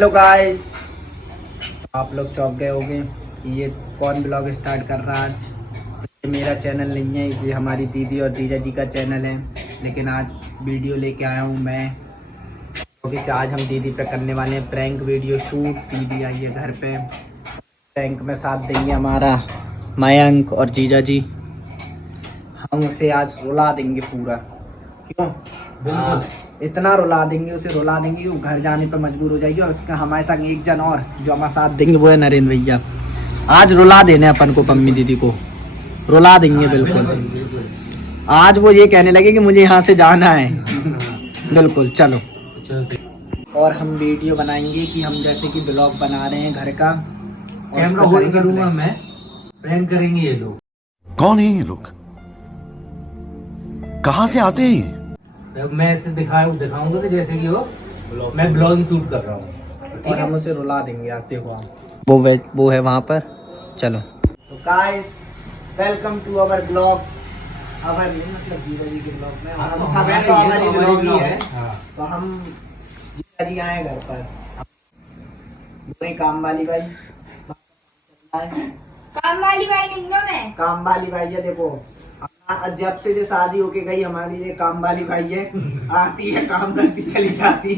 Hello guys, आप लोग चौंक गए होंगे ये कौन ब्लॉग स्टार्ट कर रहा है आज। ये मेरा चैनल नहीं है, ये हमारी दीदी और जीजा जी का चैनल है। लेकिन आज वीडियो लेके आया हूँ मैं, क्योंकि आज हम दीदी पे करने वाले हैं प्रैंक वीडियो शूट। दीदी आई है घर पे, प्रैंक में साथ देंगे हमारा मयंक और जीजा जी। हम उसे आज रुला देंगे पूरा। क्यों? बिल्कुल, इतना रुला देंगे उसे, रुला देंगे वो घर जाने पर मजबूर हो जाएगी। और उसका हमारे संग एक जन और जो हमारे साथ देंगे वो है नरेंद्र भैया। आज रुला देने अपन को, पम्मी दीदी को रुला देंगे बिल्कुल। आज वो ये कहने लगे कि मुझे यहाँ से जाना है। बिल्कुल, चलो। और हम वीडियो बनाएंगे कि हम जैसे कि ब्लॉग बना रहे हैं घर का। कैमरा होल्ड करूंगा मैं, प्रैंक करेंगे ये लोग। कौन है ये लोग, कहाँ से आते हैं? मैं ऐसे दिखाऊंगा कि जैसे कि मैं ब्लॉगिंग शूट कर रहा हूँ और हम उसे रुला देंगे आते हुआ। वो है वहाँ पर। चलो तो guys, welcome to our blog. Our नहीं मतलब जीजा जी के ब्लॉग में, और हम सब हैं तो हमारी ब्लॉग ही है। तो हम जीजा जी आए घर पर, पूरे काम वाली भाई काम वाली भाई नहीं हूँ मैं। काम वाली भाई है। देखो जब से जो शादी होके गई हमारी, ये काम वाली भाई है। आती है, काम करती चली जाती।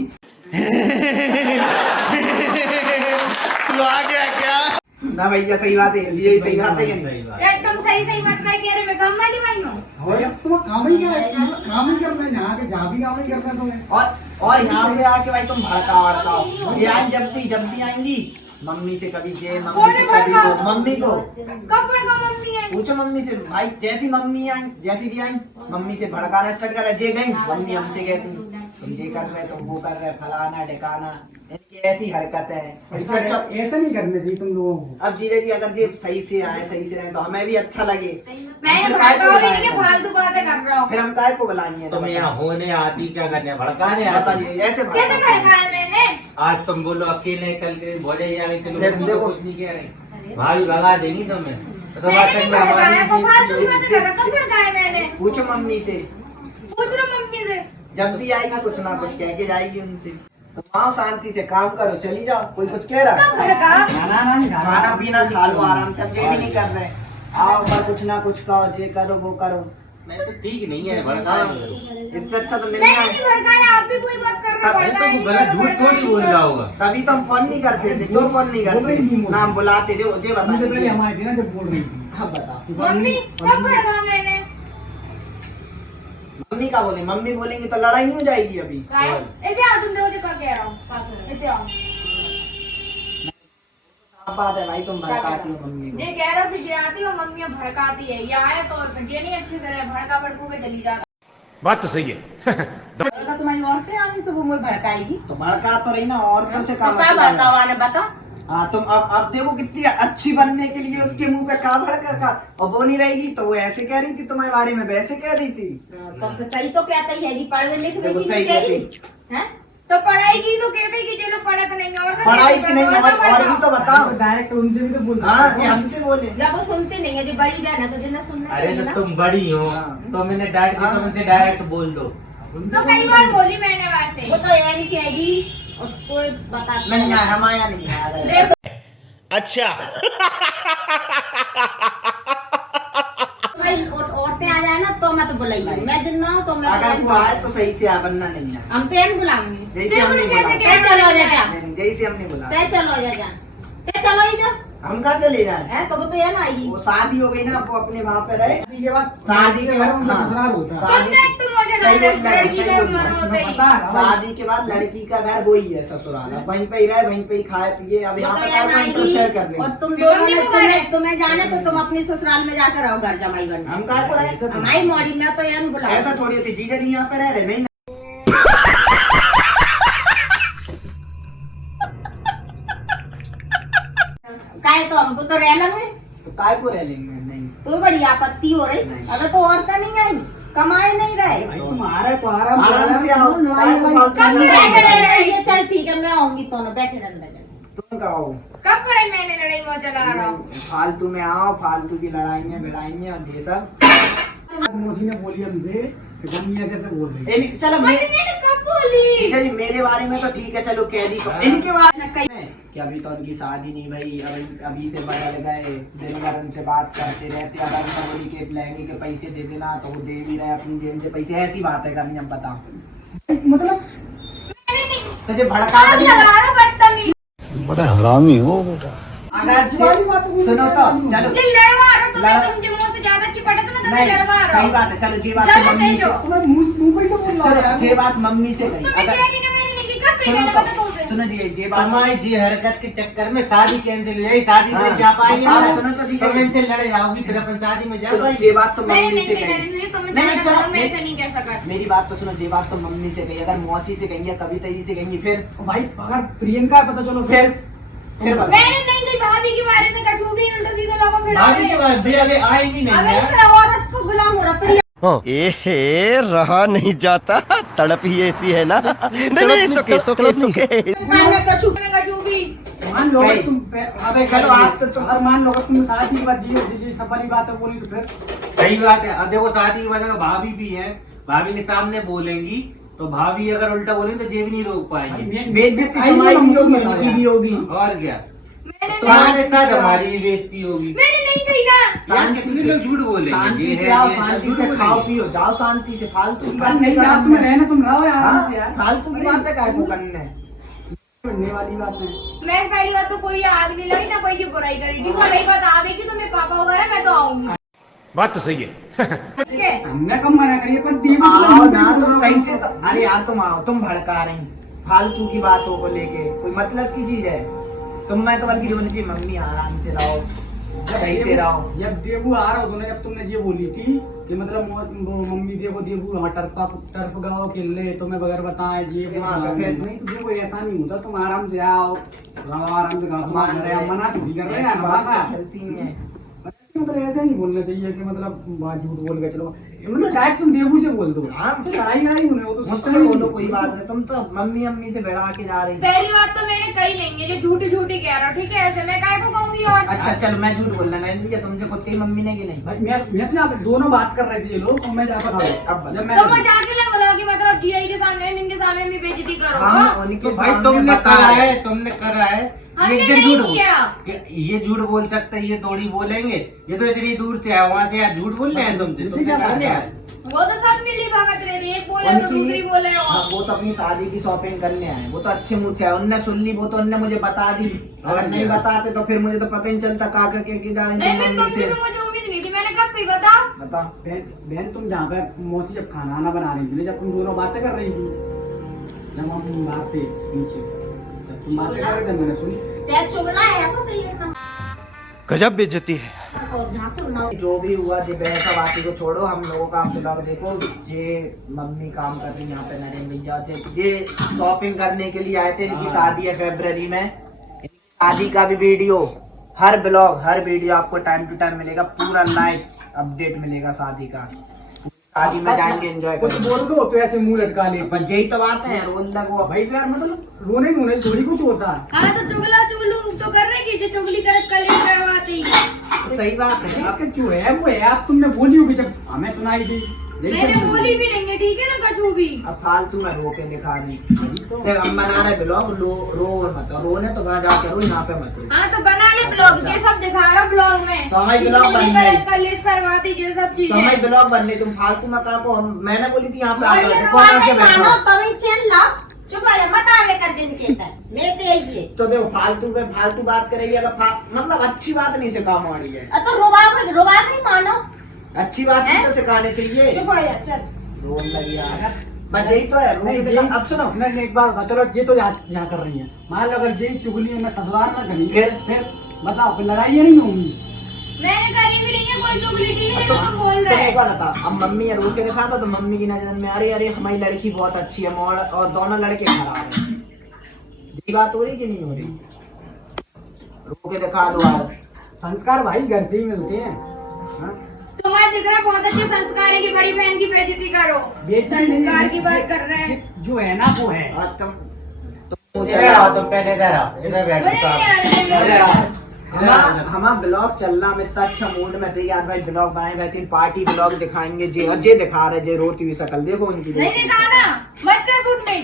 तू आ गया क्या? ना भैया, सही बात है, ये सही बात है। एकदम सही बात कह रहे, मैं काम वाली भाई हूँ। तुम काम ही करना है, यहाँ के जहाँ भी काम नहीं करना तुम्हें। और यहाँ पे आके भाई तुम भड़का वड़का। ये आई जब भी आएंगी मम्मी से, कभी ये मम्मी से, कभी वो मम्मी को। कब भड़का मम्मी है? पूछो मम्मी से भाई, जैसी मम्मी आई, जैसी भी आई मम्मी से भड़काना स्टार्ट करा। जे गई मम्मी हमसे कहती तुम ये कर रहे, तुम वो कर रहे, फलाना ढिकाना। इनकी ऐसी हरकत है। ऐसा नहीं करने चाहिए तुम लोगों को। अब जीजा जी अगर ये सही से आए, सही से रहे तो हमें भी अच्छा लगे। मैं फालतू बातें कर रहा हूँ। फिर हम काय को बुलाएंगे? तुम यहाँ होने आती, क्या करने, भड़काने आती। बताइए ऐसे कैसे भड़काया मैंने? आज तुम बोलो अकेले, कल के भोले जा रही, देखो। चलो कुछ नहीं कह रही, भाभी भगा देंगी तुम्हें। तो मैंने नहीं भड़काया, वो फालतू की बातें कर रहा। कब भड़काया मैंने? पूछो मम्मी से। पूछ लो मम्मी से। जब भी आएगी कुछ ना कुछ कह के जाएगी उनसे। तो आओ शांति से काम करो, चली जाओ। कोई कुछ कह रहा? कब भड़का? खाना पीना खा लो आराम से। ये भी नहीं कर रहे, आओ पर कुछ ना कुछ कहो, ये करो वो करो। मैं तो ठीक नहीं है, भड़का। इससे अच्छा तो मैंने नहीं नहीं भड़काया, आप भी कोई बात कर रहे हो। तो गलत झूठ थोड़ी बोल रहा होगा। तभी तो हम फोन नहीं करते थे। क्यों फोन नहीं करते? नाम बुलाते थे, मुझे बता दीजिए। हमारे थी ना जब बोल रही थी। हाँ बताओ। मम्मी कब भड़का मैंने? मम्मी का बोले, मम्मी बोलेंगे तो लड़ाई नहीं हो जाएगी अभी। इधर आओ, तुम देखो क्या कह रहा हूँ। इधर आओ। साफ बात है भाई, तुम भड़काती हो मम्मी को। ये कह रहा हूँ कि आती हो मम्मी भड़काती है। ये आया तो ये नहीं अच्छी तरह भड़का भड़कू के चली जाती। बात तो सही है। तुम्हारी औरतें आने से वो मुझे भड़काएगी। तो भड़का तो रही ना, औरतों से काम क्या भड़कावा ने बता। हाँ तुम अब देखो कितनी अच्छी बनने के लिए उसके मुंह पे का भड़का का। और वो नहीं रहेगी तो वो ऐसे कह रही थी तुम्हारे बारे में, वैसे कह रही थी। तो सही तो कहता ही है कि पढ़ लिख देखो देखी सही नहीं कह रही कहती। हैं? तो पढ़ाई की तो कहते कि चलो पढ़त नहीं और पढ़ाई की नहीं, और भी तो बताओ। डायरेक्ट उनसे भी तो बोल। हाँ ये हमसे बोले। जब वो सुनते नहीं है, जो बड़ी बहन है तुझे ना सुनना अरे चाहिए तो ना। तुम बड़ी हो तो मैंने डांट के तुम उनसे डायरेक्ट बोल दो। तो कई बार बोली मैंने बात से। वो तो ये नहीं कहेगी और कोई बता नहीं आया, हमारे यहाँ नहीं आया। अच्छा। औरतें आ जाए ना तो मैं तो बुलाई, मैं जिन ना हो तो मैं अगर वो आए तो सही से आ, बनना नहीं है। हम तो ये बुलाएंगे। जैसे हमने बोला। चलो आ जा। नहीं, जैसे हमने बोला। चलो आ जा। चलो ही जा। हम कहाँ चले जाए? है तो वो तो ये ना आएगी। वो शादी हो गई ना, वो अपने वहाँ पे रहे। शादी के बाद शादी के बाद उनका हाँ। ससुराल होता है। शादी तुम मुझे सही बोल रहा है, लड़की सही का बोल रहा मन है। होता ही। बता रहा हूँ। शादी के बाद लड़की का घर वही है ससुराल। अब वहीं पे ही रहे, वहीं पे ही खाए पिए। अब वो यहाँ तो पे ये ना इंटरफेयर कर आएगी रहे और हैं। तुम दोनों ने तुम्हें जाने तो तुम अपने ससुराल में जाकर रहो घर जमाई बन। हम कहा को रहे? हमारी मोड़ी में तो ये बुला। ऐसा थोड़ी होती, जीजा जी यहाँ पे रह रहे नहीं। काहे तो हमको तो रह लगे तो काय को रह लेंगे? नहीं तो बड़ी आपत्ति हो रही। अगर तो औरतें नहीं आई, कमाए नहीं रहे। भाई तुम आ रहे तो आराम से आराम से आओ। काय को फालतू कब में रह गए? ये चल ठीक है, मैं आऊंगी तो बैठे रहने लगे। तुम कहो कब करे मैंने लड़ाई में चला रहा हूँ। फालतू में आओ, फालतू की लड़ाइयाँ भिड़ाइयाँ और ये सब। मौसी ने बोली हमसे मम्मी कैसे बोल रही है? चलो मम्मी मैंने कब बोली? ठीक है जी, मेरे बारे में तो ठीक है, चलो कह दी तो इनके बारे में कि अभी तो उनकी शादी नहीं भाई, अभी से बदल गए, दिन भर उनसे बात करते रहते, अगर उनका बोली के लहंगे के पैसे दे देना तो वो दे भी रहे अपनी जेब से पैसे, ऐसी बात है करनी हम बता मतलब मैंने नहीं तुझे भड़का आप लगा रहा हो बदतमीज। बड़ा हरामी हो बेटा। अगर वाली बात तो सुनो तो चलो मुझे लड़वा रहा हो तो मैं लड़- तुम मुझे मुंह से ज्यादा चिपटा तो मैं नहीं लड़वा रहा सही हूँ। बात है, चलो ये बात चलो तो मम्मी भेजो। से मैं मुंह पे ही तो बोल रहा सुनो, हूँ ये बात मम्मी से गई। तुम्हें अगर चेहरे ने मेरी नहीं की कब से सुनो मैंने बता तो तुमसे। सुनो जी, ये बात हमारी जी हरकत के चक्कर में शादी कैंसिल हो जाएगी, शादी में हाँ। जा पाएंगे हाँ, ना, सुनो तो ठीक है। तुम इनसे लड़ जाओगी फिर अपन शादी में जा सुनो, पाएंगे। ये बात तो मैंने मम्मी नहीं से कही, गई। मैंने तुम्हें नहीं, ज्यादा सुनो, कहा, मैं ऐसा नहीं कह सकता। मेरी बात तो सुनो, ये बात तो मम्मी से गई, अगर मौसी से गई या कविता जी से गई फिर भाई अगर प्रियंका है पता चलो फिर बता। मैंने नहीं कही भाभी के बारे में कछु भी उल्टा सीधा लोगों फिर भाभी के बाद भी अभी आएंगी नहीं अबे यार। इस औरत को गुलाम हो रहा प्रिया। एहे रहा नहीं जाता, तड़प ही ऐसी है ना। नहीं सुखे सुखे सुखे। कान में कछु कछु भी मान लो नहीं। तुम अबे चलो, आज तो तुम- अगर मान लो तुम शादी के बाद जी सब वाली बात है बोली तो फिर सही बात है। अब देखो शादी के बाद अगर भाभी भी है, भाभी के सामने बोलेंगी तो भाभी अगर उल्टा बोलेंगी तो ये भी नहीं रोक पाएंगे। बेइज्जती तुम्हारी भी होगी, उनकी भी होगी। और क्या, मैंने तुम्हारे साथ हमारी भी बेइज्जती होगी। मैंने नहीं कही ना। यार कितने लोग झूठ बोलेंगे। शांति ये से है, आओ, ये है, शांति झूठ से बोलेंगे। खाओ पियो, जाओ शांति से, फालतू की बात नहीं यार तुम्हें रहना तुम रहो यार आराम से हाँ, यार फालतू की बात है काय को करने। बनने वाली बात है। मैं पहली बात तो कोई आग नहीं लगी ना कोई की बुराई करी, ठीक है। रही बात आवेगी तो मेरे पापा वगैरह मैं तो आऊंगी, बात तो सही है। ठीक है। हमने कम मना करिए पर देवी आओ ना तुम सही से तो, अरे यार तुम आओ, तुम भड़का रही फालतू की बातों को लेके, कोई मतलब की चीज है। तुम मैं तो बल्कि जो चाहिए मम्मी आराम से रहो, सही से रहो। जब देवू आ रहा हो ना, जब तुमने ये बोली थी कि मतलब मम्मी देखो देवू हाँ टर्फ गाओ खेल ले तुम्हें बगैर बताए ये वो हाँ, हाँ, फिर- नहीं तो देखो ऐसा नहीं होता, तुम आराम से आओ आराम से गाओ, तुम्हारा घर है, मना थोड़ी कर रहे हैं ऐसी बात हमारा। चलती है। मतलब ऐसा नहीं बोलना चाहिए कि मतलब बात झूठ बोल के चलो, मतलब डायरेक्ट तुम देवू से बोल दो। हाँ। तो लड़ाई होने वो तो मुझसे सिस्टम ही बोलो नहीं कोई बात नहीं, तुम तो मम्मी अम्मी से बढ़ा के जा रही। पहली बात तो मैंने कही नहीं है, जो झूठी झूठी कह रहा हूँ, ठीक है। ऐसे मैं काय को कहूंगी और अच्छा चल, मैं झूठ बोलना नहीं भैया, तुमसे खुद की मम्मी ने की नहीं। भाई मैं तो यहाँ पे दोनों बात कर रहे थे ये लोग और मैं जाकर अब जब मैं तो मजाक के लिए बोला कि मतलब जीआई के सामने इनके सामने भी बेइज्जती करो। हम उनके तो भाई सामने तुमने बता करा रहे। है, तुमने करा है। हमने ये नहीं झूठ किया। ये झूठ बोल सकते हैं, ये थोड़ी बोलेंगे। ये तो इतनी दूर से आए, वहाँ से यार झूठ बोल रहे हैं तुमसे, तुमने करा नहीं यार। वो तो सब मिली भगत रहती है, एक बोले तो दूसरी बोले हाँ, और वो तो अपनी शादी की शॉपिंग करने आए, वो तो अच्छे मुझ से आए, उनने सुन ली, वो तो उनने मुझे बता दी। अगर नहीं बताते तो फिर मुझे तो पता ही नहीं चलता कहा करके के जा रही नहीं, थी फिर मम्मी तुमसे से। तो मुझे उम्मीद नहीं थी। मैंने कब कही बता। बता बहन तुम जहाँ पे मौसी जब खाना आना बना रही थी, जब तुम दोनों बातें कर रही थी, जब हम बात पे नीचे जब तुम बातें कर रहे थे मैंने सुनी। ते चुगला है वो तो ये ना गजब बेइज्जती है। और जहाँ से ना जो भी हुआ जी बहस बाती को छोड़ो, हम लोगों का ब्लॉग देखो। ये मम्मी काम कर रही यहाँ पे नरेंद्र भैया थे, ये शॉपिंग करने के लिए आए थे। इनकी शादी है फरवरी में, इनकी शादी का भी वीडियो, हर ब्लॉग हर वीडियो आपको टाइम टू टाइम मिलेगा, पूरा लाइव अपडेट मिलेगा शादी का। शादी में जाएंगे एंजॉय कुछ करेंगे। बोल दो तो ऐसे मुंह लटका ले। पर यही तो बात है, रोज लगो। भाई तो यार मतलब रोने धोने से थोड़ी कुछ होता है। हाँ तो चुगला चुगलू तो कर रहे कि जो चुगली करत कल करवाते ही। तो सही बात है। इसका जो है वो है, आप तुमने बोली होगी जब हमें सुनाई थी। मैंने बोली भी नहीं है, ठीक है ना कछु भी। अब फालतू में रो के दिखा रही। देख हम बना रहे ब्लॉग, रो मत, रोने तो वहाँ जाके रो, यहाँ पे मत रो। हाँ तो बना ले ब्लॉग, ये सब दिखा रहा ब्लॉग में। तो हमारी कि ब्लॉग चुगली बन गई। करत कलेश करवाती ये सब तो हमारी चीजें। ब्लॉग बन रही, तुम फालतू में कहा को मैंने बोली थी यहाँ पे और आकर ये बैठो, कौन रुआ आके नहीं मानो बैठो। तभी चैन ला चुप रहे मत आवे कर दिन के तक मैं दे ये तो देखो फालतू पे फालतू बात कर रही है, अगर मतलब अच्छी बात नहीं सिखा रही है, तो रुबा नहीं मानो अच्छी बात नहीं तो सिखाने चाहिए। चुप हो जा चल रोन लगी यार, बस यही तो है, रो के दिखा। अब सुनो, मैं एक बात बता, चलो ये तो यहाँ कर रही है, मान लो अगर यही चुगली मैं ससुराल में करी फिर बताओ फिर लड़ाई नहीं होगी। मैंने करी भी नहीं है कोई चुगली, ठीक है तो जो तुम बोल तो रहे एक बात बता, अब मम्मी रो के दिखा तो मम्मी की नजर में अरे अरे हमारी लड़की बहुत अच्छी है और दोनों लड़के खराब है, यही बात हो रही कि नहीं हो रही? रो के दिखा दो यार। संस्कार भाई घर से ही मिलते हैं। हाँ? तुम्हारे दिख रहा बहुत अच्छे संस्कार है कि बड़ी बहन की बेइज्जती करो। बेइज्जती नहीं, संस्कार की बात कर रहे हैं। जो है ना वो है। आज तुम इधर आओ, तुम पहले इधर आओ, इधर बैठो मुझे नहीं आ रही है, इधर आओ। हमारा ब्लॉग चल रहा, मैं इतना अच्छा मूड में थे यार भाई, ब्लॉग बनाए बेहतरीन पार्टी ब्लॉग दिखाएंगे जे, और जे दिखा रहे जे रोती हुई शकल देखो उनकी। नहीं दिखाना, मत कर शूट नहीं।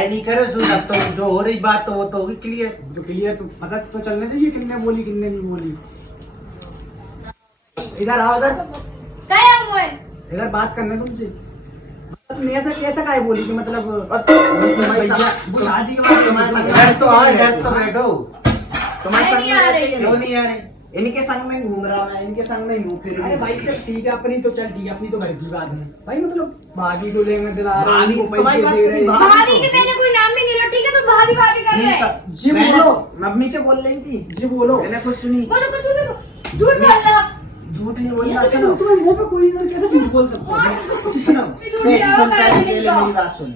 नहीं करे सूट, अब तो जो हो रही बात तो वो तो होगी क्लियर। तो क्लियर तो पता तो चलना चाहिए कितने बोली कितने नहीं बोली। इधर आओ, इधर बात करने तुमसे। तुमने ऐसा कैसा काय बोली कि मतलब शादी के बाद घर तो आओ, घर तो बैठो। तुम्हारे नहीं आ रही है। क्यों नहीं आ रहे? इनके संग में घूम रहा मैं, इनके संग में हूँ फिर। अरे भाई चल ठीक है, अपनी तो चल ठीक है, अपनी तो घर की बात है भाई, मतलब भाभी को लेंगे दिला रहे हैं, भाभी, उनको तुम्हारी पैसे बात दे रहे हैं। भाभी भाभी के मैंने कोई नाम भी नहीं लिया, ठीक है, तो भाभी भाभी कर रहे हैं। जी मैंने बोलो, मम्मी से बोल रही थी, जी बोलो। मैंने कुछ सुनी। वो तो कुछ झूठ बोल रहा। झूठ नहीं बोली। ये तो तुम्हें मुंह पे कोई इधर कैसे झूठ बोल सकते हो? सुनो, झूठ जाओ, सुन, कर पहले नहीं मेरी बात सुन।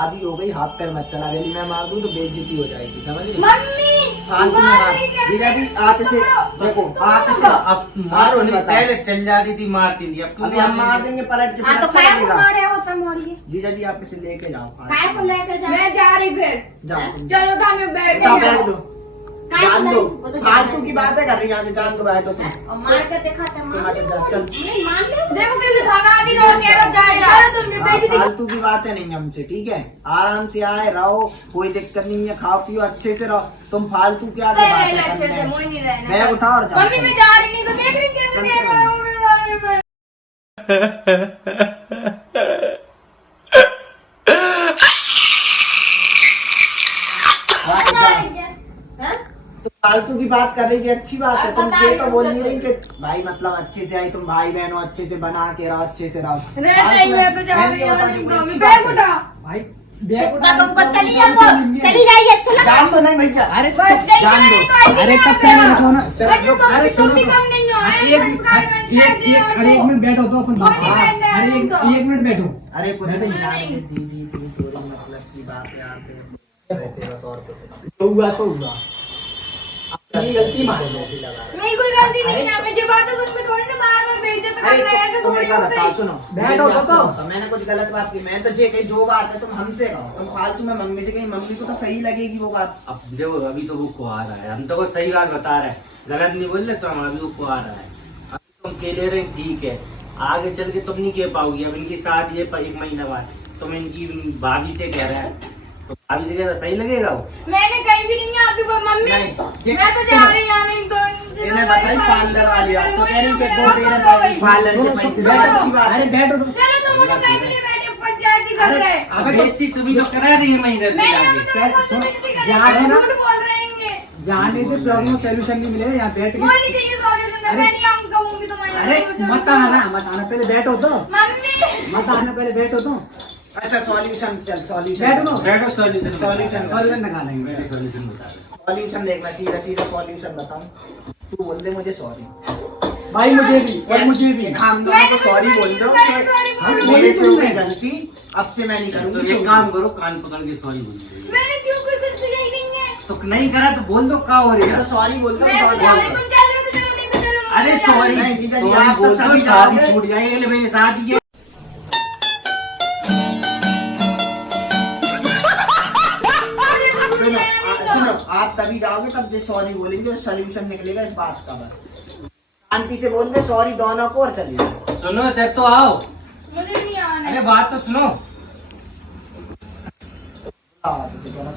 शादी हो गई, हाथ पैर मत चला, गली में मार दूं तो बेइज्जती हो जाएगी, समझ रही? मम्मी फालतू में मार। जीजा जी आप इसे देखो, आप इसे अब मारो नहीं, पहले चल जाती थी मारती थी, अब अभी हम मार देंगे पलट के, हाँ फिर तो अच्छा काय को लगेगा। मारे हो तुम मोड़िए, जीजा जी आप इसे लेके जाओ, काय को लेके जा, मैं जा रही फिर। जाओ चलो उठा मैं बैठ जाओ, गई। बैठ दो, काय को जान नहीं, दो, वो तो फालतू जान की दो। बातें कर रही है, यहाँ से जान दो, बैठो तुम। और मार के दिखाते मार चल, चल। नहीं मान ले देखो कैसे खाना भी रोक के रख जाएगा। तुम भी हाँ, बेइज्जती फालतू की बातें नहीं हमसे, ठीक है? आराम से आए रहो, कोई दिक्कत नहीं है, खाओ पियो अच्छे से रहो। तुम फालतू क्या कर बातें रहे अच्छे करने से, हैं? मोई नहीं रहना। बैग उठाओ और जाओ। मम्मी मैं जा रही नहीं तो देख रही कैसे चल, देख चल। रहा हूँ मैं। हाँ, जा जाओ। रही है हैं? तो फालतू की बात कर रही है, अच्छी बात है। तुम बता ये तो रही बोल हूँ नहीं रही तो। कि भाई मतलब अच्छे से आई, तुम भाई बहन हो, अच्छे से बना के रहो, अच्छे से रहो। रहता ही मैं तो जा रही हूँ। अच्छी बैग बात है। उठा। भाई बैग कुत्ता को ऊपर चली जा, वो चली जाएगी, अच्छा लगा। जान दो नहीं भैया, अरे बस नहीं जान दो। जाने को आई अरे नहीं तब यहाँ पहले पे। रखो ना। बट तुम अरे तुम सुनो भी तो। कम नहीं हो। हाँ, ऐसे एक संस्कार में संस्कार दिया अरे एक आपको। मिनट बैठो तो अपन बात कोई नहीं करें। बैठना है अरे तुमको। एक मिनट बैठो। अरे कुछ नहीं, नहीं जान नहीं। के दीदी थी, थोड़ी मतलब की बात है, यहाँ पे रहते बस और कुछ नहीं। तो हुआ सो हुआ, अपनी गलती मान लो। मेरी कोई गलती नहीं है। मैं जो बात है उसमें थोड़ी ना बार-बार बेइज्जत अरे करना है, ऐसे तुम थोड़ी एक बात होता बताओ, है। सुनो। बैठो तो। मैंने कुछ गलत बात की, मैं तो जे कही जो बात है तुम हमसे कहो, तुम फालतू में मम्मी से कही, मम्मी को तो सही लगेगी वो बात। अब देखो अभी तो वो कुआर रहा है, हम तो वो सही बात बता रहे हैं, गलत नहीं बोल रहे, तो हम अभी वो कुआर रहा है। अभी तुम कह ले रहे ठीक है, आगे चल के तुम नहीं कह पाओगी। अब इनकी शादी है 1 महीना बाद, तुम इनकी भाभी से कह रहे हैं, तो भाभी से कह रहे सही लगेगा वो? मैंने कहीं भी नहीं है आपकी कोई मम्मी। नहीं, मैं तो जा रही हूँ नहीं तो इन्हें बताई पार्लर वाली आप तो कह रही कि वो दे रहे चलो पार्लर के पैसे, बड़ी अच्छी बात अरे है। बैठो तो। तुम लोग कहीं भी नहीं बैठे, पंचायती कर रहे हैं। अबे बेइज्जती तुम्ही तो करा रही है महीने से मैंने आगे। अभी तक कोई बेइज्जती करी यहाँ है नहीं, ना? झूठ बोल रहे हैं। जाने से प्रॉब्लम सोल्यूशन नहीं मिलेगा, यहाँ बैठ कोई के। नहीं चाहिए सॉल्यूशन, मैं नहीं आऊँ कहूँगी तुम्हारे। अरे मत आना, मत आना, पहले बैठो तो। मम्मी मत आना, पहले बैठो तो। अच्छा सॉल्यूशन, चल सॉल्यूशन बैठो। बैठो सॉल्यूशन सॉल्यूशन सॉल्यूशन निकालेंगे। सॉल्यूशन बता दो। सॉल्यूशन देखना, सीधा सीधा सॉल्यूशन बताऊं। तू बोल दे मुझे सॉरी, भाई मुझे भी, और मुझे भी। हम दोनों को सॉरी बोल दो कि मेरे से हो गई गलती, अब से मैं नहीं तो करूंगी। एक काम करो, कान पकड़ के सॉरी बोल दो। मैंने क्यों कोई कुछ नहीं नहीं है। तो नहीं करा तो बोल दो, क्या हो रही तो है? सॉरी बोल दो, मैं तो जा रही हूँ, तुम चल रहे हो तो चलो, नहीं तो चलो। अरे मैं जा रही सॉरी हूँ। नहीं, जीजा जी, सॉरी आप तो बोल दो, सभी शादी जाओगे। छूट जाएगी, अगले महीने शादी है। सुनो, आप तभी जाओगे तब जो सॉरी बोलेंगे और सोल्यूशन निकलेगा इस बात का। बस शांति से बोल दे सॉरी दोनों को और चलिए। सुनो इधर तो आओ, मुझे नहीं आना अरे है। बात तो सुनो।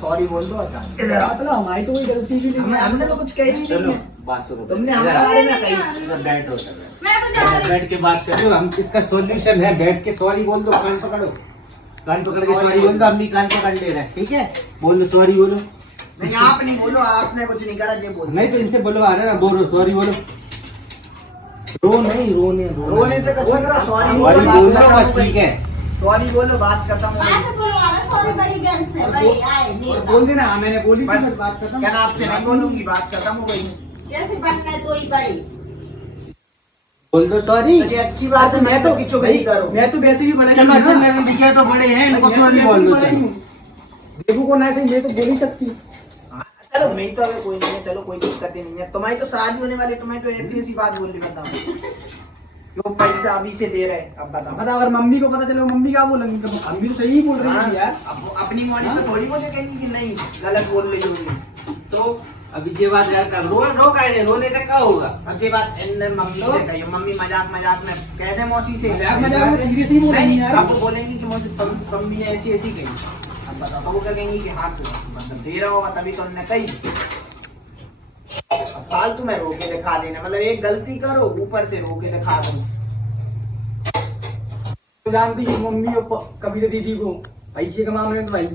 सॉरी बोल दो अच्छा। मतलब हमारी तो कोई गलती भी नहीं है। हमने तो कुछ कही ही सुनो नहीं है। बात सुनो, तुमने इधर हमारे आओ। बारे में कही। इधर बैठो, इधर बैठो। मैं तो जा रही हूँ। बैठ के बात कर लो, हम इसका सॉल्यूशन है, बैठ के सॉरी बोल दो, कान पकड़ो, कान पकड़ के सॉरी बोल दो, हम भी कान पकड़ ले रहे हैं, ठीक है? बोल दो सॉरी बोलो। नहीं आप नहीं बोलो, आपने कुछ नहीं करा, ये बोलो। नहीं तो इनसे बोलवा रहे ना, बोलो सॉरी बोलो। रो नहीं, रोने से कुछ नहीं करा, सॉरी सॉरी बोलो, बोल बात दो खत्म बस, हो गई। ठीक है? सॉरी बोलो, बात खत्म हो कहाँ गई। से बुलवा रहा, सॉरी बड़ी बहन से, भाई आए नेता। बोल देना, हाँ, मैंने बोली थी, बस बस बात खत्म। क्या ना, आपसे नहीं बोलूंगी, बात खत्म हो गई। कैसे बनना है, दो ही बड़ी। बोल दो सॉरी। मुझे अच्छी बात है, मैं तो किचो गई करो। मैं तो वैसे भी बड़ा चलो ही अच्छा, हूँ। नरेंद्र जी तो बड़े हैं, इनको मैं क्यों तो नहीं वैसे बोल भी दो? बड़ा ही हूँ। देखो को ना ऐसे मैं तो बोल ही सकती हूँ। चलो नहीं तो अभी कोई नहीं है, चलो कोई दिक्कत ही नहीं है। तुम्हारी तो शादी होने वाली, तुम्हें तो ऐसी ऐसी बात बोलनी बताओ। लोग पैसा अभी से दे रहे हैं, अब बताओ। पता अगर मम्मी को पता चलो, मम्मी क्या बोलेंगी? तो हम भी तो सही ही बोल रही हाँ, थी यार। अब अपनी मॉर्निंग में थोड़ी मुझे कहेंगी कि नहीं गलत बोल रही होगी। तो अभी ये बात यार कर रो का नहीं, रोने तक का होगा। अब ये बात इन मम्मी से कहिए, मम्मी मजाक मजाक में कह दे मौसी से। मजाक में सीरियसली बोल रही नहीं, है यार। आपको बोलेंगी कि मौसी मम्मी ने ऐसी ऐसी कही। अब बताओ तो वो कहेंगी कि हाँ तू मतलब दे रहा होगा तभी तो उन्होंने कही। अब फालतू में रोके दिखा देना, मतलब एक गलती करो ऊपर से रोके दिखा दो। तो जानती है मम्मी और कभी दीदी को पैसे के मामले में तो भाई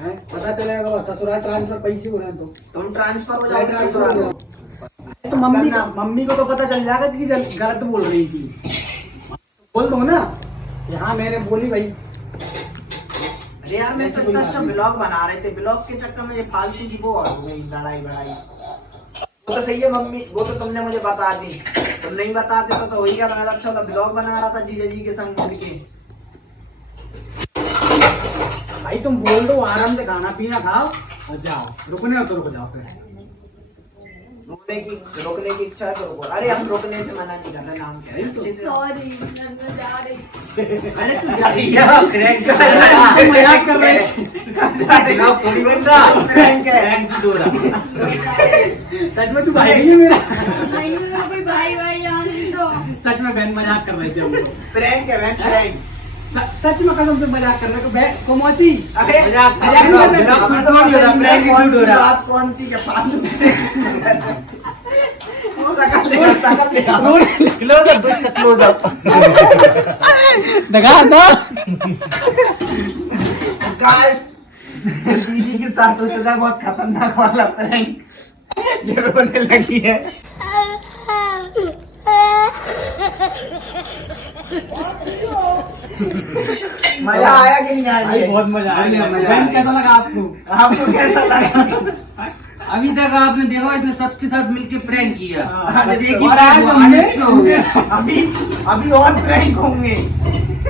हैं, पता चलेगा ससुराल ट्रांसफर पैसे हो रहे हैं तो तुम ट्रांसफर हो जाओ ससुराल में। तो मम्मी को तो पता चल जाएगा कि गलत बोल रही थी। बोल दो ना कि हाँ मैंने बोली भाई। अरे यार मैं तो इतना अच्छा ब्लॉग बना रहे थे, ब्लॉग के चक्कर में ये फालतू की वो हो गई लड़ाई बड़ाई। वो तो सही है मम्मी, वो तो तुमने मुझे बता दी, तुम नहीं बताते तो हो ही गया। मैं अच्छा मैं ब्लॉग बना रहा था जीजा जी के संग मिल के। भाई तुम बोल दो आराम से खाना पीना खाओ और जाओ, रुकने हो तो रुक जाओ फिर। रोकने की इच्छा है तो रुको। अरे हम रोकने से मना नहीं कर रहे, नाम क्या है? सॉरी मैं जा रही। अरे तू जा रही है, प्रैंक मजाक कर रहे थोड़ी बंदा प्रैंक है। प्रैंक से डोरा। सच में तू भाई नहीं है मेरा। नहीं मेरा कोई भाई भाई जाने दो। सच में बहन मजाक कर रहे थे हम लोग। प्रैंक है बहन, प्रैंक। सच में कसम से मजाक कर रहे हो को मौसी। अरे मजाक मजाक नहीं कर रहे। हमें तो प्रैंक हो रहा, प्रैंक कौन हो सी रहा। बात कौन सी क्या फालतू वो शकल देखा। Close up, close up. दिखा दो। गाइस दीदी के साथ हो चुका है बहुत खतरनाक वाला प्रैंक। ये रोने लगी है। मजा आया कि नहीं आया? भाई बहुत मजा आया। बहन कैसा लगा आपको? आपको कैसा लगा? अभी तक आपने देखा इसने सबके साथ मिलके प्रैंक किया। हाँ, बस एक ही और prank आज हुआ, हमने- आज हो गया। अभी और प्रैंक होंगे।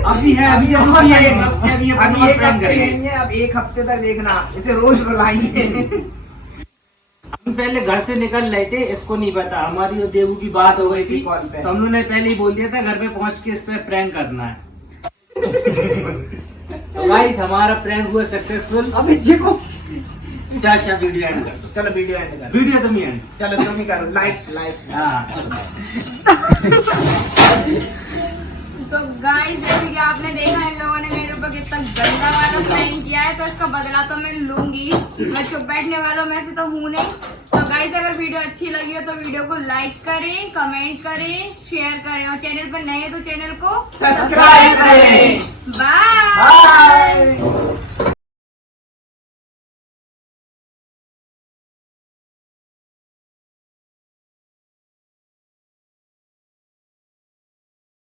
अभी है, अभी और अभी है। एक हफ्ते अभी अपन अभी और एक prank हफ्ते करेंगे। रहेंगे, अब एक हफ्ते तक देखना इसे रोज रुलाएंगे। हम पहले घर से निकल रहे थे, इसको नहीं पता हमारी और देवू की बात हो गई थी, कॉल पे। तो हम लोगों ने पहले ही बोल दिया था घर पे पहुंच के इस पे प्रैंक करना है। तो गाइस हमारा प्रैंक हुआ सक्सेसफुल। अभी देखो अच्छा वीडियो एंड कर दो। चलो वीडियो एंड कर। वीडियो तुम ही एंड। चलो तुम ही करो लाइक। हाँ चलो। तो गाइस जैसे कि आपने देखा इन लोगों ने मेरे ऊपर कितना गंदा वाला प्रैंक किया है, तो इसका बदला तो मैं लूंगी। मैं चुप बैठने वालों में से तो हूँ नहीं। तो गाइस अगर वीडियो अच्छी लगी हो तो वीडियो को लाइक करें, कमेंट करें, शेयर करें और चैनल पर नए हैं तो चैनल को सब्सक्राइब करें। बाय। बाय।